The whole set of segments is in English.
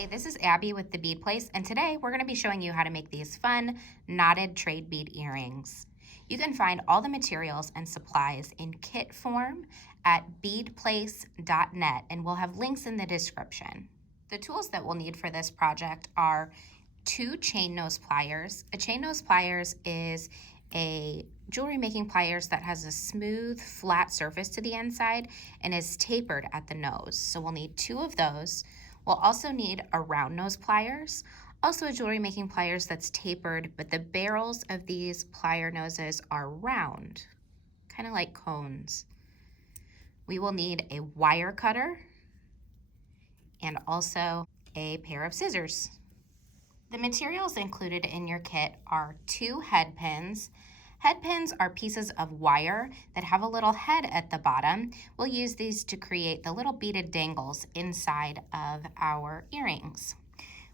Hi, this is Abby with the Bead Place, and today we're going to be showing you how to make these fun knotted trade bead earrings. You can find all the materials and supplies in kit form at beadplace.net, and we'll have links in the description. The tools that we'll need for this project are 2 chain nose pliers. A chain nose pliers is a jewelry making pliers that has a smooth, flat surface to the inside and is tapered at the nose. So we'll need 2 of those. We'll also need a round nose pliers, also a jewelry making pliers that's tapered, but the barrels of these plier noses are round, kind of like cones. We will need a wire cutter and also a pair of scissors. The materials included in your kit are 2 head pins. Head pins are pieces of wire that have a little head at the bottom. We'll use these to create the little beaded dangles inside of our earrings.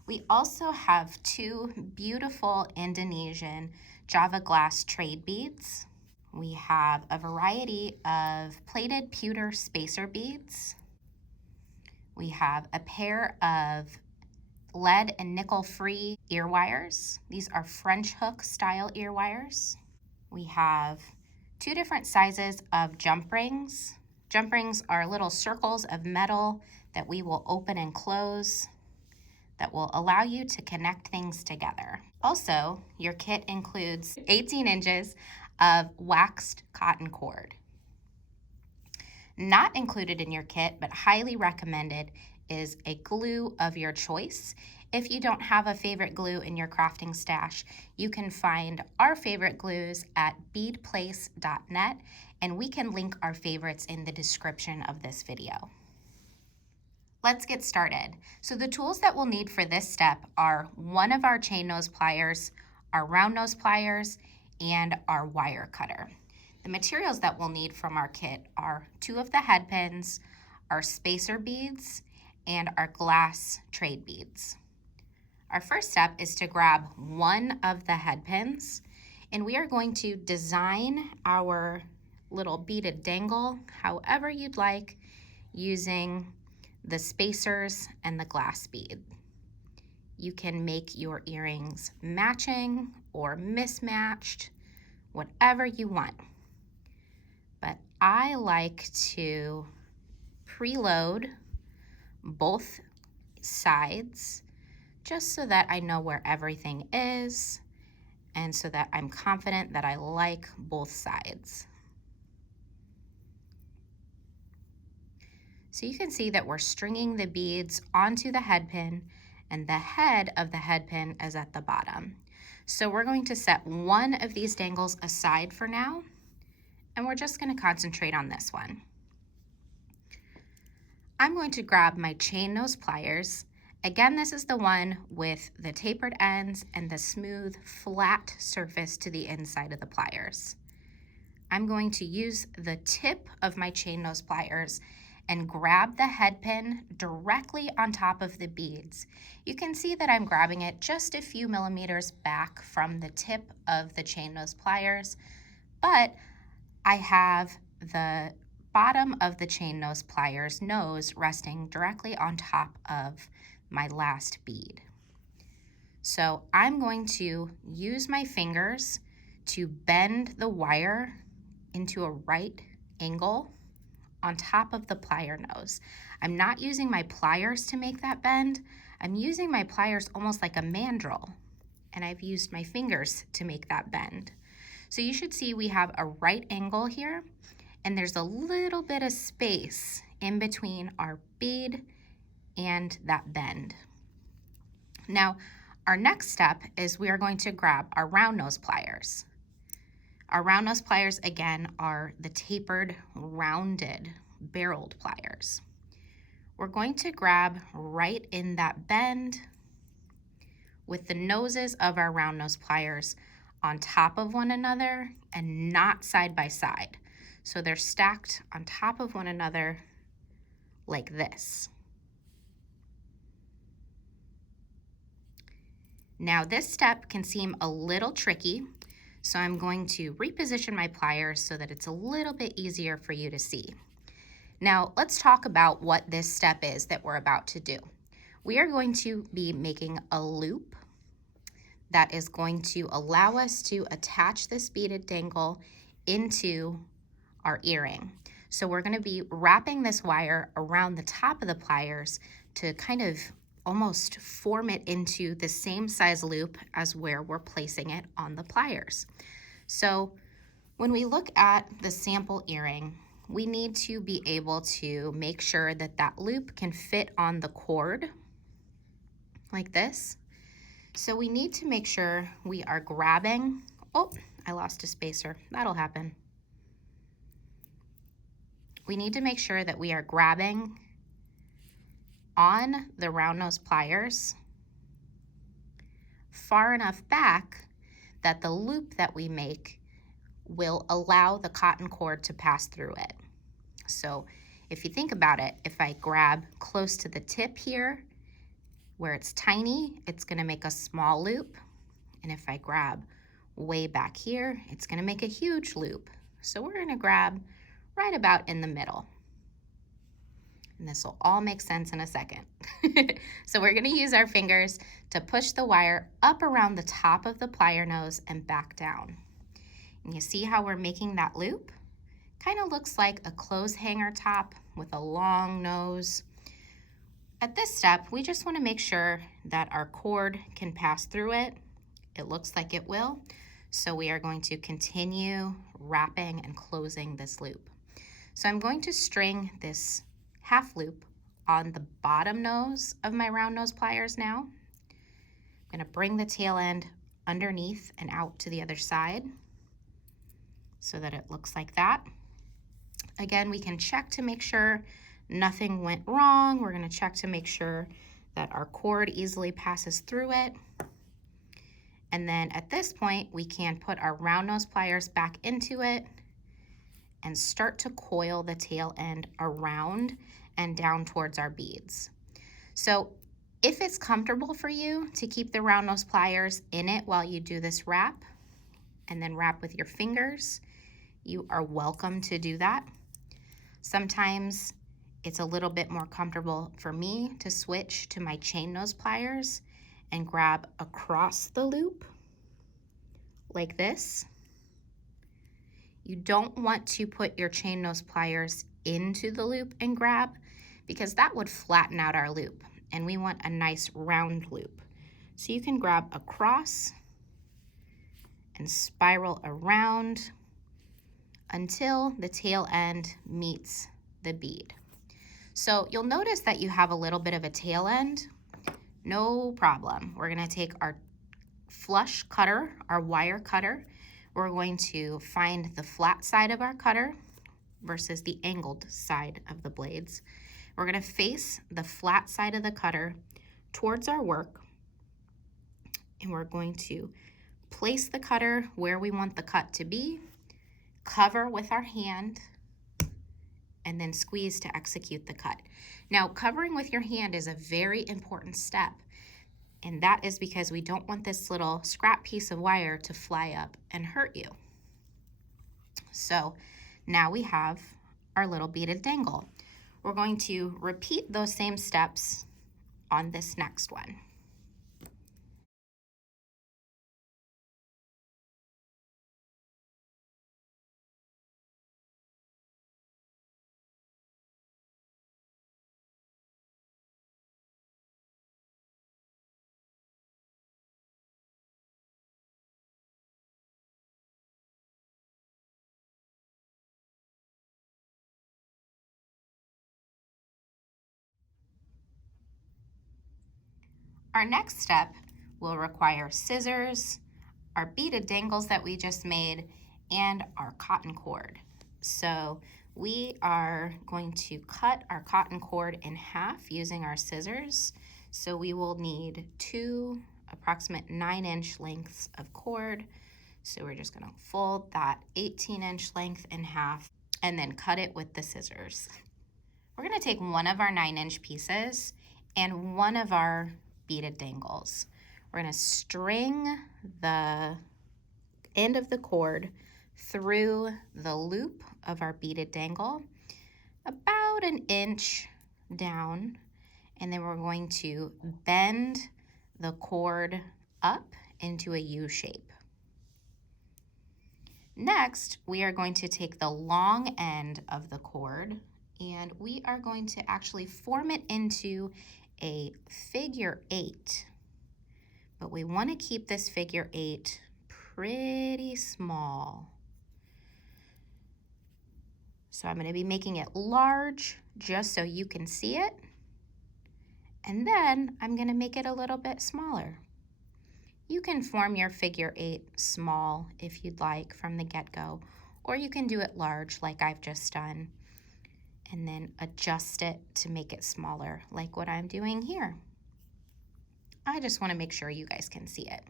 We also have 2 beautiful Indonesian Java glass trade beads. We have a variety of plated pewter spacer beads. We have a pair of lead and nickel-free ear wires. These are French hook style ear wires. We have 2 different sizes of jump rings. Jump rings are little circles of metal that we will open and close that will allow you to connect things together. Also, your kit includes 18 inches of waxed cotton cord. Not included in your kit, but highly recommended, is a glue of your choice. If you don't have a favorite glue in your crafting stash, you can find our favorite glues at beadplace.net, and we can link our favorites in the description of this video. Let's get started. So the tools that we'll need for this step are 1 of our chain nose pliers, our round nose pliers, and our wire cutter. The materials that we'll need from our kit are 2 of the head pins, our spacer beads, and our glass trade beads. Our first step is to grab 1 of the head pins, and we are going to design our little beaded dangle however you'd like using the spacers and the glass bead. You can make your earrings matching or mismatched, whatever you want. But I like to preload both sides just so that I know where everything is and so that I'm confident that I like both sides. So you can see that we're stringing the beads onto the head pin, and the head of the head pin is at the bottom. So we're going to set 1 of these dangles aside for now, and we're just going to concentrate on this one. I'm going to grab my chain nose pliers. Again, this is the one with the tapered ends and the smooth, flat surface to the inside of the pliers. I'm going to use the tip of my chain nose pliers and grab the head pin directly on top of the beads. You can see that I'm grabbing it just a few millimeters back from the tip of the chain nose pliers, but I have the bottom of the chain nose pliers nose resting directly on top of my last bead. So I'm going to use my fingers to bend the wire into a right angle on top of the plier nose. I'm not using my pliers to make that bend. I'm using my pliers almost like a mandrel, and I've used my fingers to make that bend. So you should see we have a right angle here, and there's a little bit of space in between our bead and that bend. Now, our next step is we are going to grab our round nose pliers. Our round nose pliers, again, are the tapered, rounded, barreled pliers. We're going to grab right in that bend with the noses of our round nose pliers on top of one another and not side by side. So they're stacked on top of one another like this. Now this step can seem a little tricky, so I'm going to reposition my pliers so that it's a little bit easier for you to see. Now let's talk about what this step is that we're about to do. we are going to be making a loop that is going to allow us to attach this beaded dangle into our earring. So we're going to be wrapping this wire around the top of the pliers to kind of almost form it into the same size loop as where we're placing it on the pliers. So when we look at the sample earring, we need to be able to make sure that that loop can fit on the cord like this. So we need to make sure we are grabbing, oh, I lost a spacer, that'll happen. We need to make sure that we are grabbing on the round nose pliers far enough back that the loop that we make will allow the cotton cord to pass through it. So if you think about it, if I grab close to the tip here, where it's tiny, it's gonna make a small loop. And if I grab way back here, it's gonna make a huge loop. So we're gonna grab right about in the middle. And this will all make sense in a second. So we're gonna use our fingers to push the wire up around the top of the plier nose and back down. And you see how we're making that loop? Kind of looks like a clothes hanger top with a long nose. At this step, we just wanna make sure that our cord can pass through it. It looks like it will. So we are going to continue wrapping and closing this loop. So I'm going to string this half loop on the bottom nose of my round nose pliers now. I'm gonna bring the tail end underneath and out to the other side so that it looks like that. Again, we can check to make sure nothing went wrong. We're gonna check to make sure that our cord easily passes through it. And then at this point, we can put our round nose pliers back into it and start to coil the tail end around and down towards our beads. So if it's comfortable for you to keep the round nose pliers in it while you do this wrap and then wrap with your fingers, you are welcome to do that. Sometimes it's a little bit more comfortable for me to switch to my chain nose pliers and grab across the loop like this. You don't want to put your chain nose pliers into the loop and grab because that would flatten out our loop and we want a nice round loop. So you can grab across and spiral around until the tail end meets the bead. So you'll notice that you have a little bit of a tail end. No problem. We're gonna take our flush cutter, our wire cutter. We're going to find the flat side of our cutter versus the angled side of the blades. We're gonna face the flat side of the cutter towards our work, and we're going to place the cutter where we want the cut to be, cover with our hand, and then squeeze to execute the cut. Now, covering with your hand is a very important step, and that is because we don't want this little scrap piece of wire to fly up and hurt you. So now we have our little beaded dangle. We're going to repeat those same steps on this next one. Our next step will require scissors, our beaded dangles that we just made, and our cotton cord. So we are going to cut our cotton cord in half using our scissors. So we will need two approximate 9-inch lengths of cord. So we're just gonna fold that 18-inch length in half and then cut it with the scissors. We're gonna take one of our 9-inch pieces and one of our beaded dangles. We're gonna string the end of the cord through the loop of our beaded dangle about 1 inch down, and then we're going to bend the cord up into a U shape. Next, we are going to take the long end of the cord and we are going to actually form it into a figure 8. But we want to keep this figure 8 pretty small. So I'm going to be making it large just so you can see it. And then I'm going to make it a little bit smaller. You can form your figure 8 small if you'd like from the get-go, or you can do it large like I've just done, and then adjust it to make it smaller like what I'm doing here. I just want to make sure you guys can see it.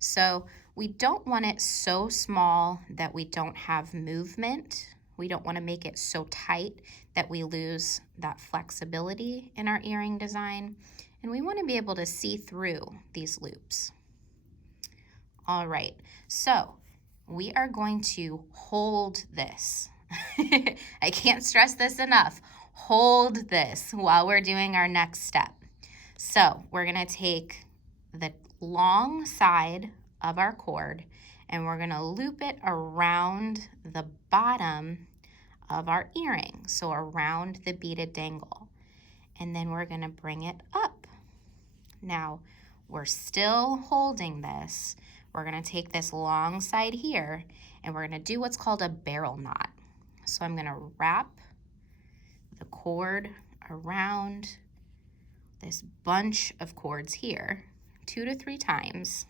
So we don't want it so small that we don't have movement. We don't want to make it so tight that we lose that flexibility in our earring design. And we want to be able to see through these loops. All right, so we are going to hold this. I can't stress this enough. Hold this while we're doing our next step. So we're going to take the long side of our cord and we're going to loop it around the bottom of our earring, so around the beaded dangle. And then we're going to bring it up. Now, we're still holding this. We're going to take this long side here and we're going to do what's called a barrel knot. So I'm going to wrap the cord around this bunch of cords here 2 to 3 times.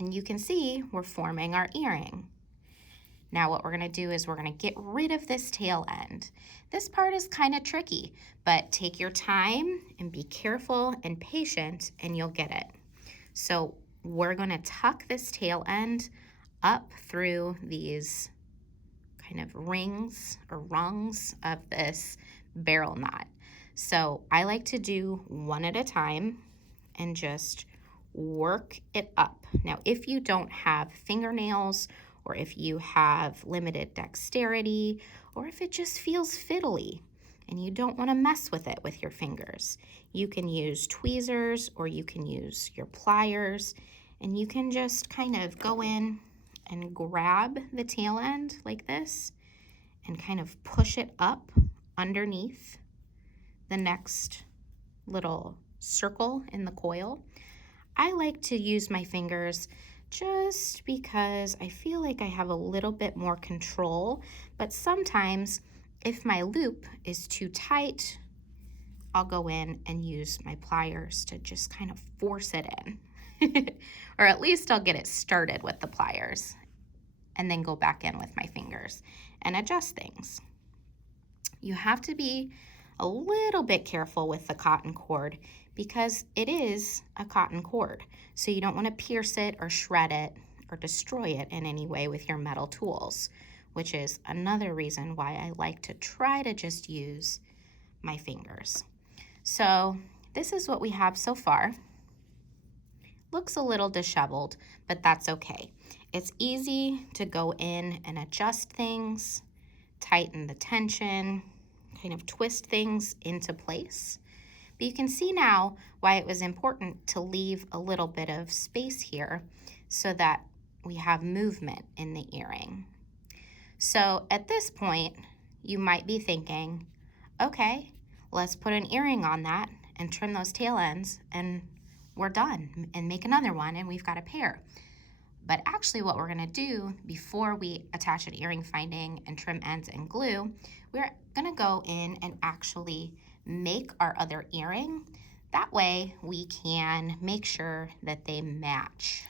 And you can see we're forming our earring. Now what we're going to do is we're going to get rid of this tail end. This part is kind of tricky, but take your time and be careful and patient and you'll get it. So we're going to tuck this tail end up through these kind of rings or rungs of this barrel knot. So I like to do one at a time and just work it up. Now, if you don't have fingernails, or if you have limited dexterity, or if it just feels fiddly and you don't want to mess with it with your fingers, you can use tweezers or you can use your pliers, and you can just kind of go in and grab the tail end like this and kind of push it up underneath the next little circle in the coil. I like to use my fingers just because I feel like I have a little bit more control, but sometimes if my loop is too tight, I'll go in and use my pliers to just kind of force it in. Or at least I'll get it started with the pliers and then go back in with my fingers and adjust things. You have to be a little bit careful with the cotton cord because it is a cotton cord. So you don't want to pierce it or shred it or destroy it in any way with your metal tools, which is another reason why I like to try to just use my fingers. So this is what we have so far. Looks a little disheveled, but that's okay. It's easy to go in and adjust things, tighten the tension, kind of twist things into place. But you can see now why it was important to leave a little bit of space here so that we have movement in the earring. So at this point, you might be thinking, okay, let's put an earring on that and trim those tail ends and we're done, and make another one and we've got a pair. But actually what we're gonna do before we attach an earring finding and trim ends and glue, we're gonna go in and actually make our other earring. That way we can make sure that they match.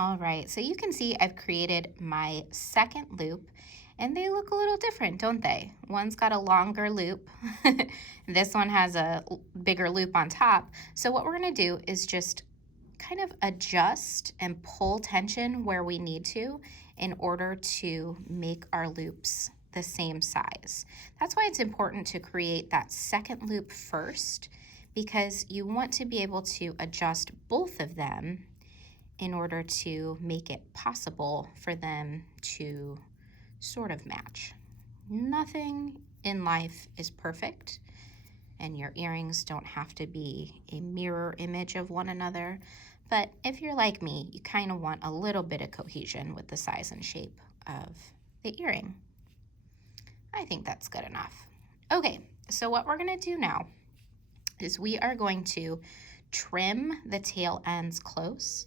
All right, so you can see I've created my second loop and they look a little different, don't they? One's got a longer loop. This one has a bigger loop on top. So what we're gonna do is just kind of adjust and pull tension where we need to in order to make our loops the same size. That's why it's important to create that second loop first, because you want to be able to adjust both of them in order to make it possible for them to sort of match. Nothing in life is perfect, and your earrings don't have to be a mirror image of one another. But if you're like me, you kind of want a little bit of cohesion with the size and shape of the earring. I think that's good enough. Okay, so what we're gonna do now is we are going to trim the tail ends close.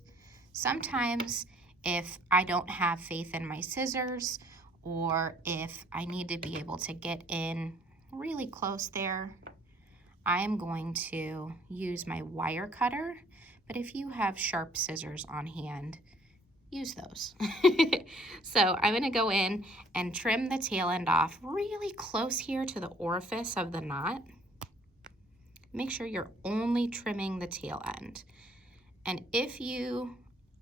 Sometimes if I don't have faith in my scissors, or if I need to be able to get in really close there, I am going to use my wire cutter, but if you have sharp scissors on hand, use those. So I'm gonna go in and trim the tail end off really close here to the orifice of the knot. Make sure you're only trimming the tail end. And if you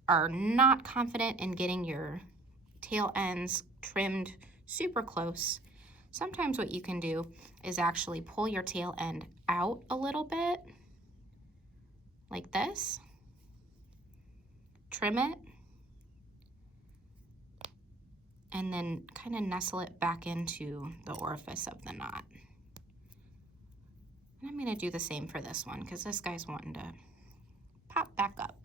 are not confident in getting your tail ends trimmed super close, sometimes what you can do is actually pull your tail end out a little bit, like this, trim it, and then kind of nestle it back into the orifice of the knot. And I'm gonna do the same for this one because this guy's wanting to pop back up.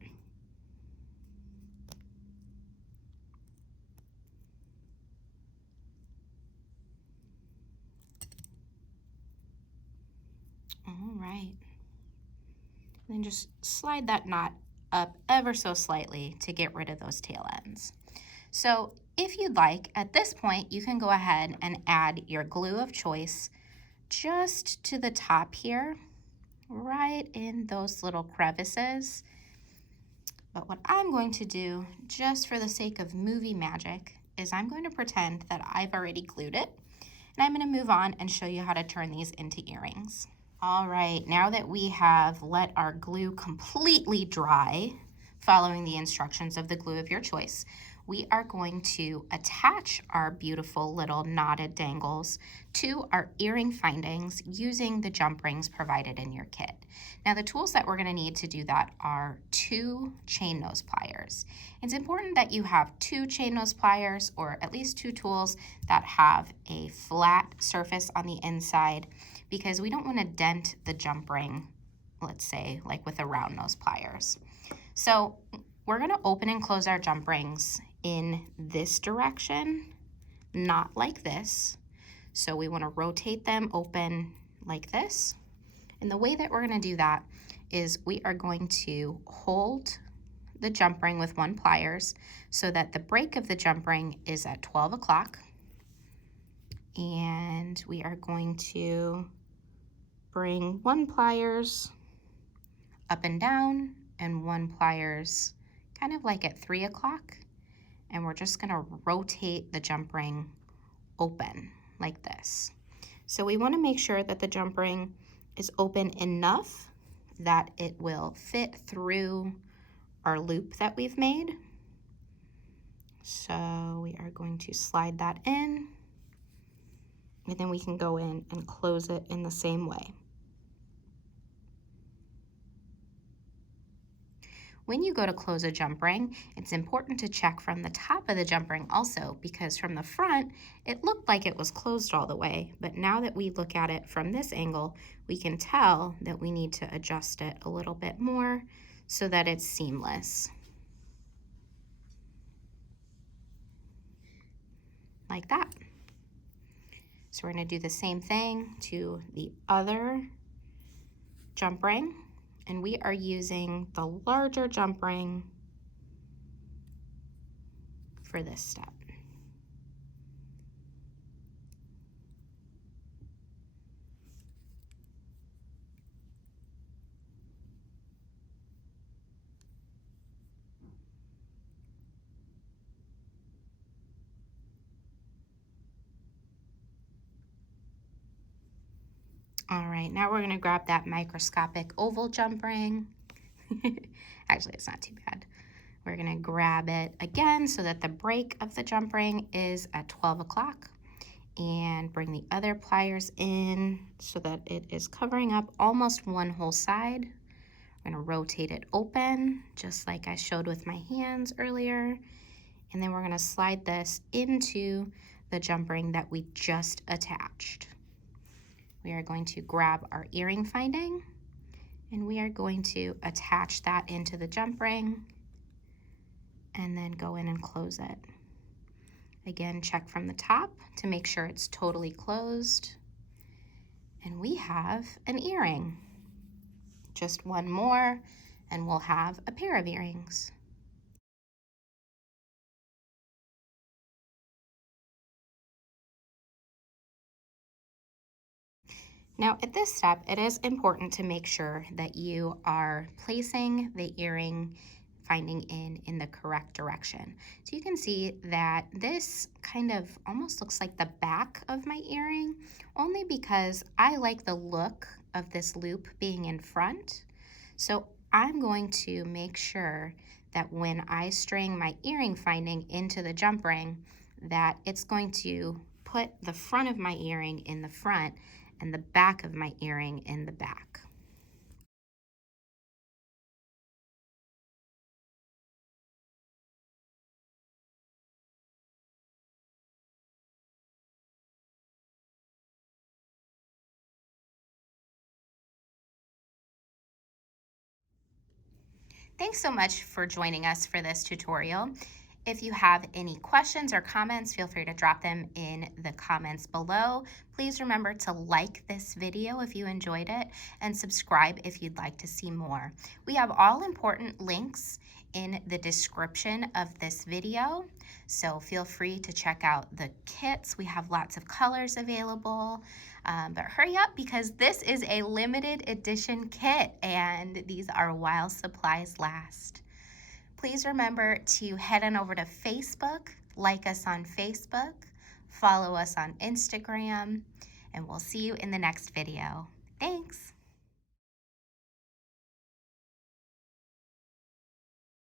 All right. And then just slide that knot up ever so slightly to get rid of those tail ends. So if you'd like, at this point, you can go ahead and add your glue of choice just to the top here, right in those little crevices. But what I'm going to do, just for the sake of movie magic, is I'm going to pretend that I've already glued it, and I'm going to move on and show you how to turn these into earrings. All right, now that we have let our glue completely dry, following the instructions of the glue of your choice, we are going to attach our beautiful little knotted dangles to our earring findings using the jump rings provided in your kit. Now the tools that we're going to need to do that are 2 chain nose pliers. It's important that you have 2 chain nose pliers, or at least 2 tools that have a flat surface on the inside, because we don't want to dent the jump ring, let's say, like with the round nose pliers. So we're going to open and close our jump rings in this direction, not like this. So we want to rotate them open like this. And the way that we're going to do that is we are going to hold the jump ring with 1 pliers so that the break of the jump ring is at 12 o'clock. And we are going to bring 1 pliers up and down and 1 pliers kind of like at 3 o'clock. And we're just gonna rotate the jump ring open like this. So we wanna make sure that the jump ring is open enough that it will fit through our loop that we've made. So we are going to slide that in, and then we can go in and close it in the same way. When you go to close a jump ring, it's important to check from the top of the jump ring also, because from the front, it looked like it was closed all the way, but now that we look at it from this angle, we can tell that we need to adjust it a little bit more so that it's seamless. Like that. So we're going to do the same thing to the other jump ring, and we are using the larger jump ring for this step. All right, now we're gonna grab that microscopic oval jump ring. Actually, it's not too bad. We're gonna grab it again so that the break of the jump ring is at 12 o'clock, and bring the other pliers in so that it is covering up almost one whole side. We're gonna rotate it open, just like I showed with my hands earlier. And then we're gonna slide this into the jump ring that we just attached. We are going to grab our earring finding, and we are going to attach that into the jump ring and then go in and close it. Again, check from the top to make sure it's totally closed. And we have an earring. Just one more and we'll have a pair of earrings. Now at this step, it is important to make sure that you are placing the earring finding in the correct direction. So you can see that this kind of almost looks like the back of my earring, only because I like the look of this loop being in front. So I'm going to make sure that when I string my earring finding into the jump ring, that it's going to put the front of my earring in the front and the back of my earring in the back. Thanks so much for joining us for this tutorial. If you have any questions or comments, feel free to drop them in the comments below. Please remember to like this video if you enjoyed it and subscribe if you'd like to see more. We have all important links in the description of this video, so feel free to check out the kits. We have lots of colors available, but hurry up because this is a limited edition kit and these are while supplies last. Please remember to head on over to Facebook, like us on Facebook, follow us on Instagram, and we'll see you in the next video. Thanks.